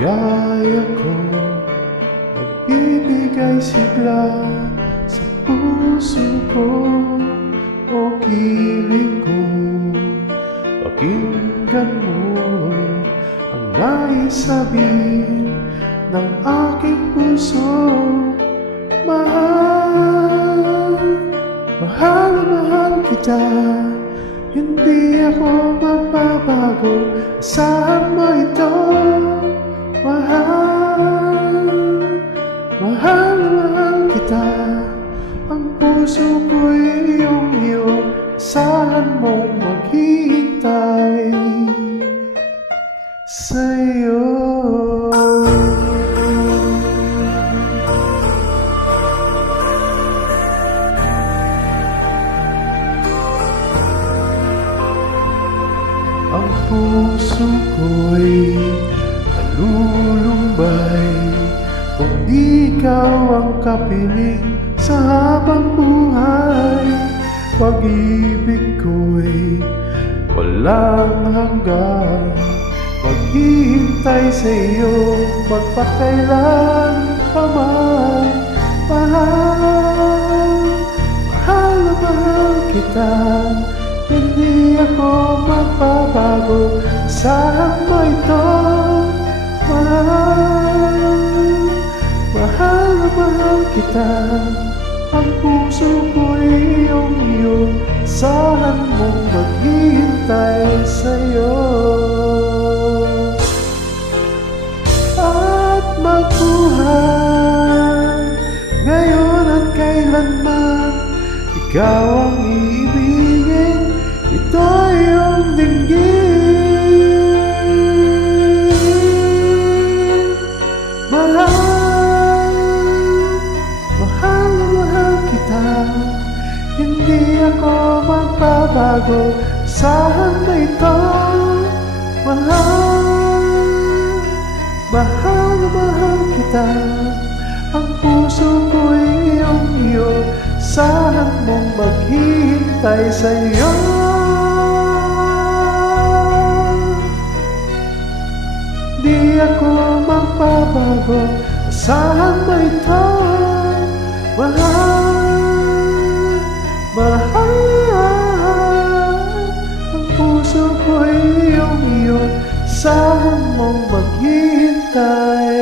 Ligaya ko, nagbibigay sigla sa puso ko o kiling ko. Pakinggan mo ang nais sabihin ng aking puso. Mahal, mahal na mahal kita. Hindi ako magbabago, asahan mo ito. Mahal, mahal na mahal kita. Ang puso ko'y iyong-iyo, asahan mong maghihintay sa'yo. Ang puso ko'y nalulumbay kung di ikaw ang kapiling sa habang buhay. Pag-ibig ko'y walang hanggan, maghihintay sa iyo magpakailan pa man. Mahal, mahal na mahal kita. Hindi ako magbabago, asahan mo ito. Mahal, mahal na mahal kita. Ang puso ko'y iyong-iyo, asahan mong maghihintay sa'yo. At magbuhay ngayon at kailanman, ikaw ang iibigin, ito iyong dinggin. Mahal, mahal na mahal kita. Hindi ako magbabago, asahan mo ito. Mahal, mahal na mahal kita. Ang puso ko'y iyong-iyo, asahan mong maghihintay sa'yo. Di ako magbabago, asahan mo ito. Mahal, mahal. Ang puso ko'y iyong-iyo, asahan mong maghihintay